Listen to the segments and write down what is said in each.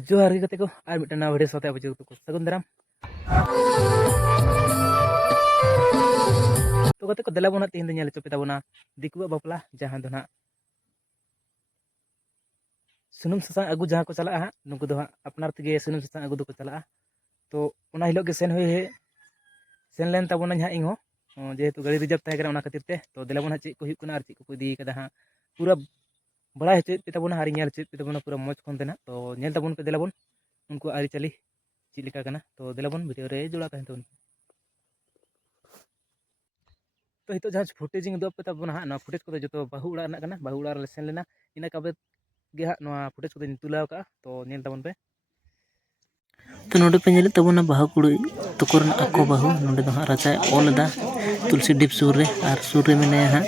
जोहार गे को are mitten नवा वीडियो साथे बजू को सगुन दाराम तो गते को देला बोना तीन दिन नेल चोपे ताबोना दिकुआ बापला जहां दो ना सुनुम ससांग अगु जहां को चला हा नुकु दो अपनार तगे सुनुम ससांग अगु दो को चला तो ओना हिलो के सेन होय सेन लेन ताबोना हा इंगो जेहेतु गाड़ी रिजर्व ताहे करा ओना खातिर ते तो देला बोना ची को हुई कुना आर ची को दी कदा हा पूरा बड़ा है पे ताबोना हारी नेल ची पे ताबोना पूरा मौज कोन देना तो नेल ताबोन पे देला बोन उनको आरी चली ची लिका कना तो देला बोन वीडियो रे जुड़ा तहन तो तो हितो जहां फुटेज इंग दो पे ताबोना हा ना फुटेज को जो बाहु उड़ा ना कना बाहु उड़ा रे सेन लेना इना काबे गे हा नवा फुटेज को तुलाव का तो नेल ताबोन पे तो नोडे पे नेल ताबोना बाहु कुड़ी तो करन अको बाहु नोडे दो हा राजा ओलदा तुलसी डिप सुर रे आर सुर रे मेने हा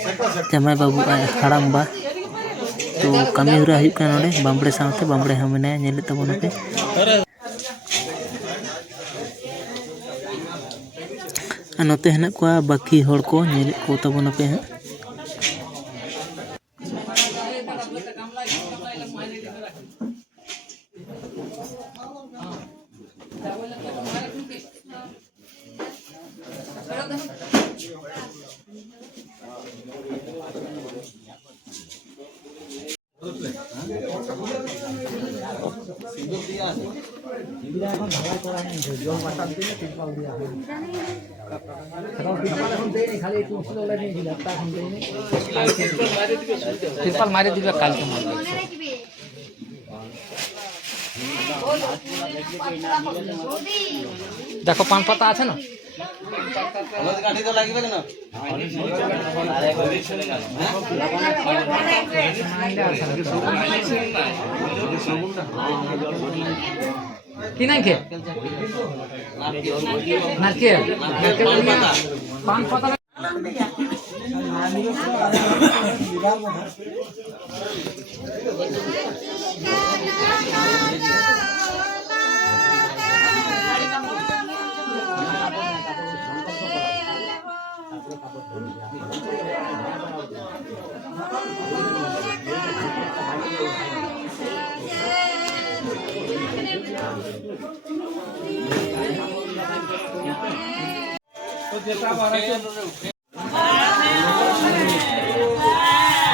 जमाई बाबू हाड़ाम बा तो कमी हुरा हुई का नोडे बामबड़े साथे बामबड़े हा मेने नेल ताबोना पे नोते हेना को बाकी हड़ को नेल को ताबोना पे हा तिरपाल मारे दिबे काल के मार देखो पान पत्ता আছে না হলুদ গাঠি তো লাগিবে না কি নাই কে নারকেল পান পাতা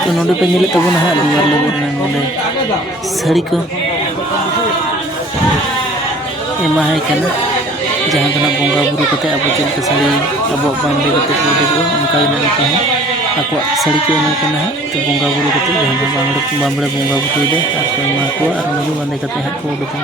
तो नोडे पे नेले ताबोना हा दुआर लेबोन नोडे साड़ी को एमा है कना जहां दना बोंगा बुरु कते अब चल के साड़ी अब बांधे कते को देखो उनका ने कहे आको साड़ी को एमा कना तो बोंगा बुरु कते जहां बामबड़े बोंगा बुरु दे और को एमा को और नगु बांधे कते हा को देखो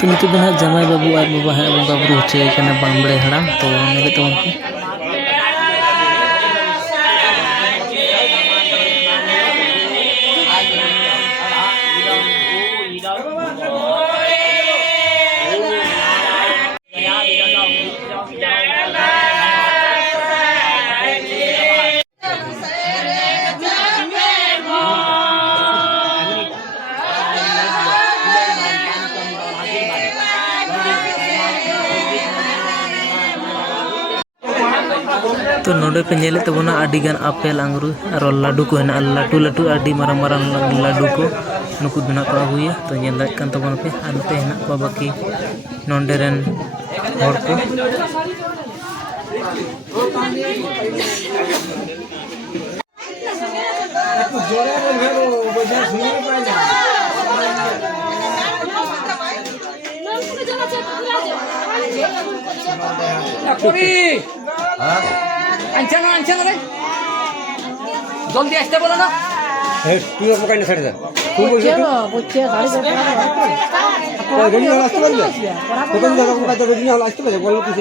तो नितु दना जमाई बाबू और बाबा है बोंगा बुरु होचे कना बामबड़े हड़ाम तो नेले तो उनके तो नोडे पे नेले तबोना आडिगान आपेल अंगुर और लाडू को हेना लाडू लाडू आडी मारंग मारंग लाडू को नुकु दुना को हुया तो नेल दात कान तबोना पे आनते हेना को बाकी नोंडे रेन हर को জলদি আসতে বলো না তুই মোকাই না ছেড়ে দে তুই আসতে পারবে দোকান আসতে পারবে বলো কিছু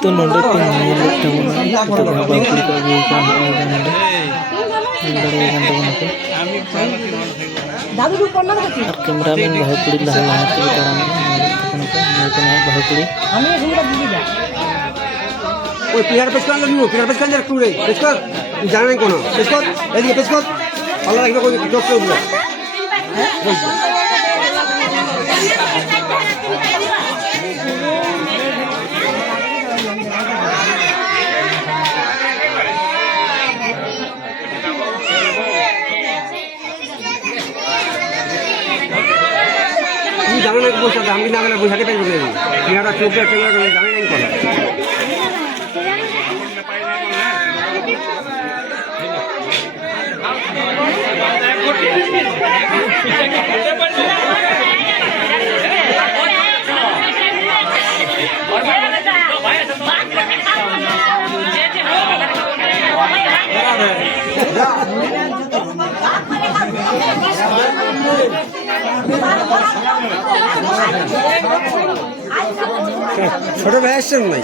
तो नोडे पे ᱧᱮᱞᱮᱫ ᱛᱟᱵᱚᱱᱟ ᱛᱚ ᱵᱟᱵᱟ ᱠᱩᱲᱤ ᱠᱚ ᱟᱹᱜᱩ ᱟᱠᱟᱱ ᱱᱚᱰᱮ ᱧᱮᱞ ᱫᱟᱲᱮᱭᱟᱜ ᱠᱟᱱ ᱛᱟᱵᱚᱱᱟ ᱠᱚ ᱟᱨ ᱠᱮᱢᱮᱨᱟᱢᱮᱱ ᱵᱟᱹᱦᱩ ᱠᱩᱲᱤ ᱞᱟᱦᱟ ᱞᱟᱦᱟ ᱛᱮᱜᱮ ᱛᱟᱲᱟᱢ ᱠᱟᱱᱟ ᱵᱟᱹᱦᱩ ᱠᱩᱲি ওই পিলার পেছ কর নিও পিলার পেছ কর একটু রে পেছ কর তুই জানা নাই কোন পেছ কর এদিকে পেছ কর আল্লাহ রাখবে কই ডক করে দিও তুই জানা নাই বসে আমি না গেলে বসে পাইব না পিলারটা চোখে টেঙ্গা করে জানা নাই কোন ছোট ভাই আসছেন নাই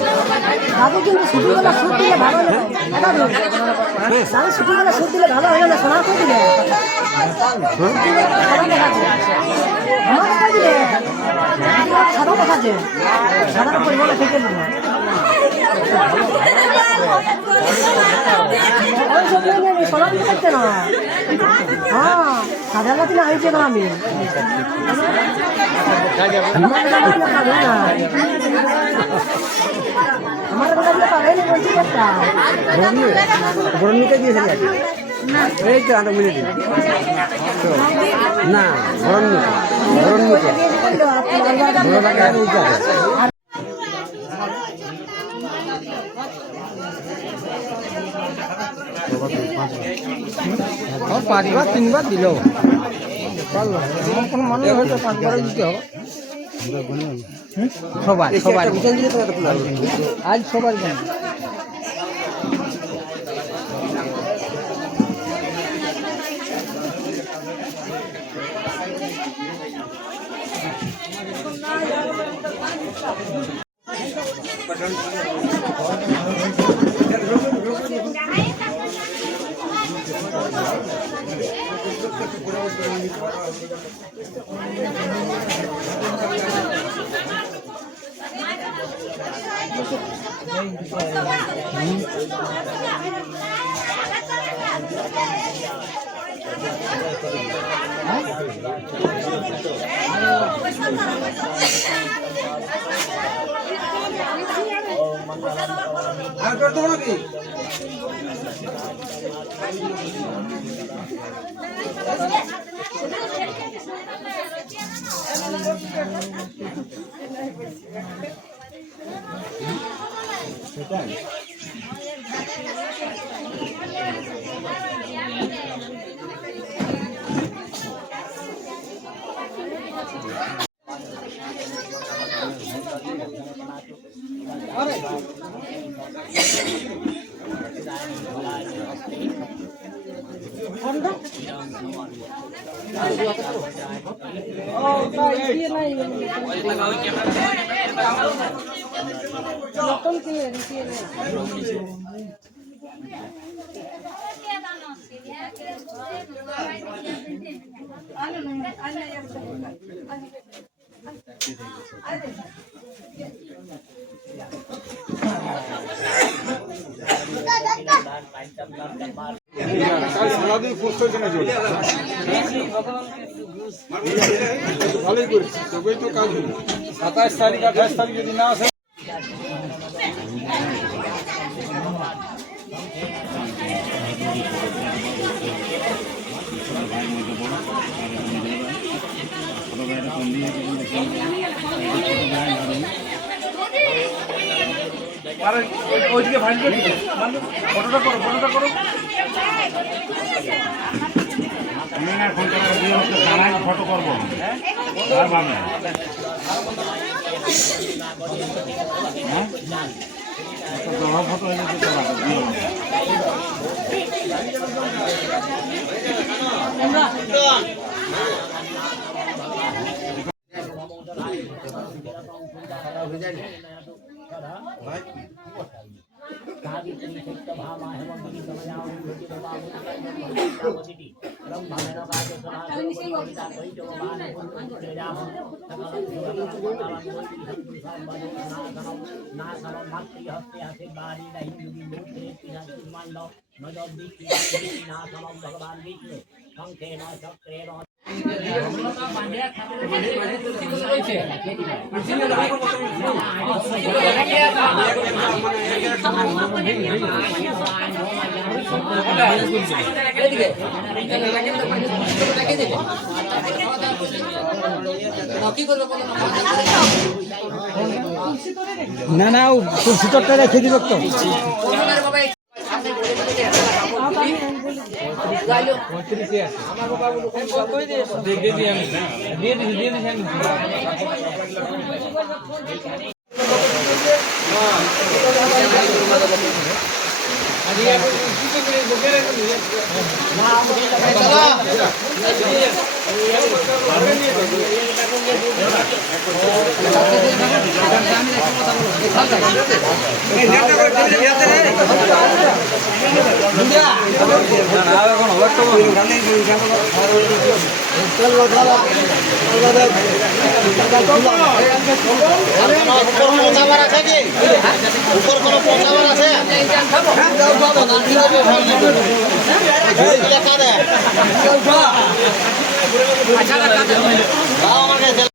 দাদু কিন্তু ছুটিবেলা সুদ দিলে ভালো হয় না দাদু ছুটিবেলা সুদ দিলে ভালো হয় না সোনা করে দিলে আমার দেখা দিলে সাদা দেখাচ্ছে সাদার উপর বলে থেকে দিল সোনা দিতে পারছে না হ্যাঁ সাদা লাতি না হয়েছে না আমি আমার কথা বলে পাবে না বলছি একটা ভরণিকে দিয়েছে এই তো আটা মিলে দিন না ভরণিকে পাঁচবার তিনবার দিল আমার কোনো মনে হয়তো পাঁচবার দিতে হবে সবার সবার আজ সবার ভালোই করেছি তবেই তো কাজ হলো 27 তারিখ 28 তারিখ যদি না আসে ওইদিকে ভাই ফটোটা করো ফটো করবো আর ভাবে ফটো হয়ে যেতে না না ও ভিতরটা রেখে দিল তো উপর কোনো পচাবার আছে লেখা দেয়